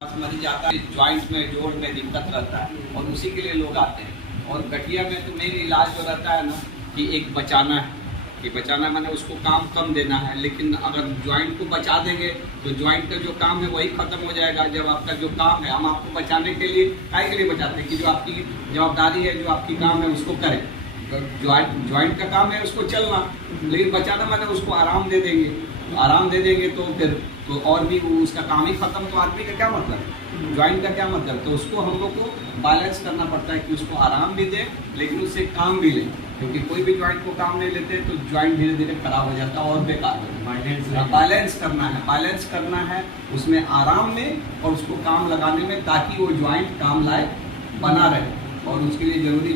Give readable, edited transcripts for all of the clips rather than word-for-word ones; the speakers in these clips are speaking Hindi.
मरीज आता है ज्वाइंट में जोड़ में दिक्कत रहता है और उसी के लिए लोग आते हैं। और गठिया में तो मेन इलाज जो रहता है ना कि एक बचाना है, कि बचाना माने उसको काम कम देना है। लेकिन अगर ज्वाइंट को बचा देंगे तो ज्वाइंट का जो काम है वही खत्म हो जाएगा। जब आपका जो काम है, हम आपको बचाने के लिए काय के लिए बचाते हैं कि जो आपकी जवाबदारी है, जो आपकी काम है उसको करें। ज्वाइंट का काम है उसको चलना, लेकिन बचाना माने उसको आराम दे देंगे। आराम दे देंगे तो फिर तो और भी उसका काम ही खत्म। तो आदमी का क्या मतलब है, ज्वाइंट का क्या मतलब? तो उसको हम लोग को बैलेंस करना पड़ता है कि उसको आराम भी दें लेकिन उससे काम भी लें, क्योंकि कोई भी ज्वाइंट को काम नहीं लेते तो ज्वाइंट धीरे धीरे खराब हो जाता है और बेकार हो जाता है। बैलेंस करना है उसमें आराम में और उसको काम लगाने में, ताकि वो ज्वाइंट काम लायक बना रहे। और उसके लिए जरूरी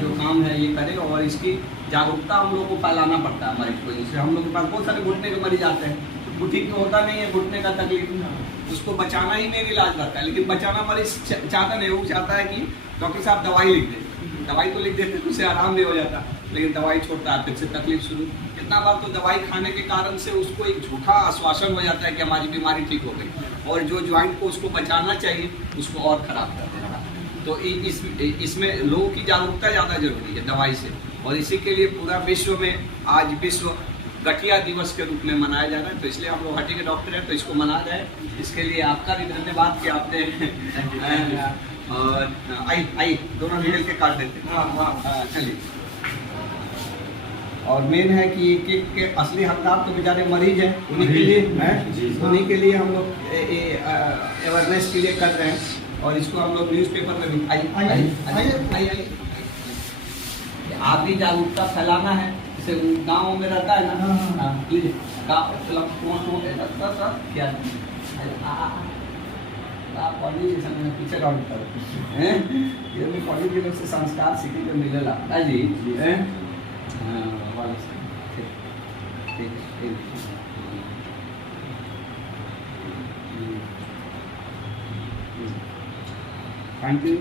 जो काम है ये करें। और इसकी जागरूकता हम लोग को फैलाना पड़ता है मरीज को। जैसे हम लोग के पास बहुत सारे घुटने के मरीज आते हैं, वो ठीक तो होता नहीं है, घुटने का तकलीफ, उसको बचाना ही में इलाज रहता है। लेकिन बचाना मरीज चाहता नहीं, वो चाहता है कि डॉक्टर साहब दवाई लिख दें। दवाई तो लिख देते तो उससे आराम भी हो जाता, लेकिन दवाई छोड़ता है, फिर से तकलीफ शुरू। कितना बार तो दवाई खाने के कारण से उसको एक झूठा आश्वासन हो जाता है कि हमारी बीमारी ठीक हो गई, और जो ज्वाइंट को उसको बचाना चाहिए उसको और खराब कर देगा। तो इसमें लोगों की जागरूकता ज़्यादा जरूरी है दवाई से। और इसी के लिए पूरा विश्व में आज विश्व गठिया दिवस के रूप में मनाया जा रहा है। तो इसलिए हम लोग हड्डी के डॉक्टर हैं तो इसको मना रहे हैं। इसके लिए आपका भी धन्यवाद कि आपने आई दोनों मिल के काट देते हैं। चलिए। और मेन है कि के असली हकदार तो बेचारे मरीज हैं, उन्हीं के लिए उन्हीं के लिए हम लोग अवेयरनेस के लिए कर रहे हैं। और इसको हम लोग न्यूज़पेपर में भी आइए आप भी जागरूकता फैलाना है। जैसे गाँव में रहता है ना, प्लीज क्या पीछे काउंट करो, ये भी कॉलेज के लोग से संस्कार सीखे को मिलेला जी। Thank you.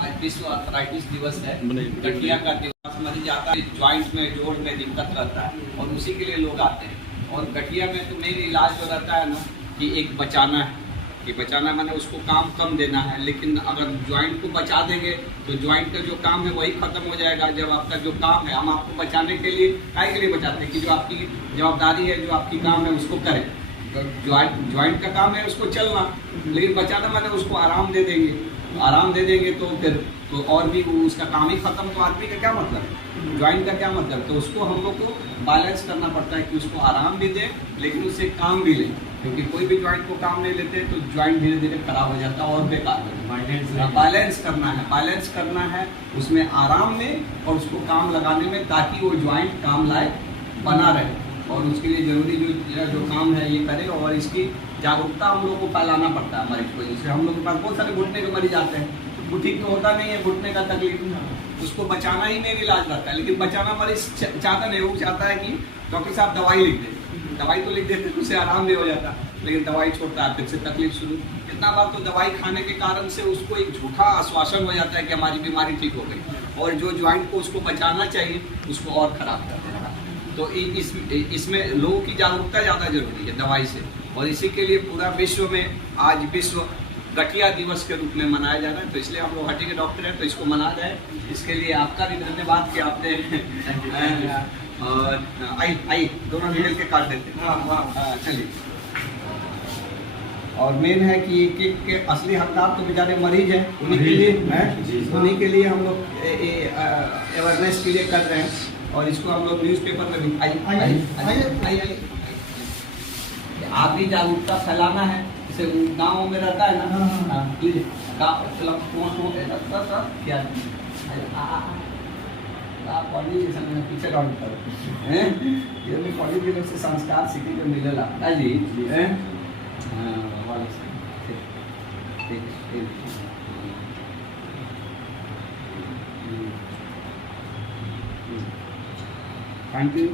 आज विश्व आर्थराइटिस दिवस है, गठिया का दिवस। मरीज आता है ज्वाइंट में जोड़ में दिक्कत रहता है और उसी के लिए लोग आते हैं। और गठिया में तो मेन इलाज जो रहता है ना कि एक बचाना है, कि बचाना माने उसको काम कम देना है। लेकिन अगर ज्वाइंट को बचा देंगे तो ज्वाइंट का जो काम है वही खत्म हो जाएगा। जब आपका जो काम है, हम आपको बचाने के लिए काय के लिए बचाते हैं कि जो आपकी जवाबदारी है, जो आपकी काम है उसको करें। ज्वाइंट का काम है उसको चलना, लेकिन बचाना माने उसको आराम दे देंगे। आराम दे देंगे तो फिर तो और भी उसका काम ही खत्म। तो आदमी का क्या मतलब है, ज्वाइंट का क्या मतलब? तो उसको हम लोग को बैलेंस करना पड़ता है कि उसको आराम भी दें लेकिन उससे काम भी लें, क्योंकि कोई भी ज्वाइंट को काम नहीं लेते तो ज्वाइंट धीरे धीरे खराब हो जाता है और बेकार हो जाता है। बैलेंस करना है उसमें आराम में और उसको काम लगाने में, ताकि वो ज्वाइंट काम लायक बना रहे। और उसके लिए जरूरी जो काम है ये करें। और इसकी जागरूकता हम लोग को फैलाना पड़ता है मरीज को। जैसे हम लोग के पास बहुत सारे घुटने के मरीज आते हैं, वो ठीक तो होता नहीं है, घुटने का तकलीफ, उसको बचाना ही में इलाज रहता है। लेकिन बचाना मरीज चाहता नहीं, वो चाहता है कि डॉक्टर साहब दवाई लिख दें। दवाई तो लिख देते तो उससे आराम भी हो जाता, लेकिन दवाई छोड़ता है, फिर से तकलीफ शुरू। कितना बार तो दवाई खाने के कारण से उसको एक झूठा आश्वासन हो जाता है कि हमारी बीमारी ठीक हो गई, और जो ज्वाइंट को उसको बचाना चाहिए उसको और खराब कर देगा। तो इसमें लोगों की जागरूकता ज़्यादा जरूरी है दवाई से। और इसी के लिए पूरा विश्व में आज विश्व गठिया दिवस के रूप में मनाया जा रहा है। तो इसलिए हम लोग हड्डी के डॉक्टर हैं तो इसको मना रहे हैं। इसके लिए आपका भी धन्यवाद कि आपने आई दोनों मिल के काट देते हैं। चलिए। और मेन है कि के असली हकदार तो बेचारे मरीज हैं, उन्हीं के लिए हम लोग अवेयरनेस के लिए कर रहे हैं। और इसको हम लोग न्यूज़पेपर में भी आइए आप भी जागरूकता फैलाना है। जैसे गाँव में रहता है ना, प्लीज क्या पीछे काउंट करो, ये भी कॉलेज के लोग से संस्कार सीखे को मिलेला जी। Thank you.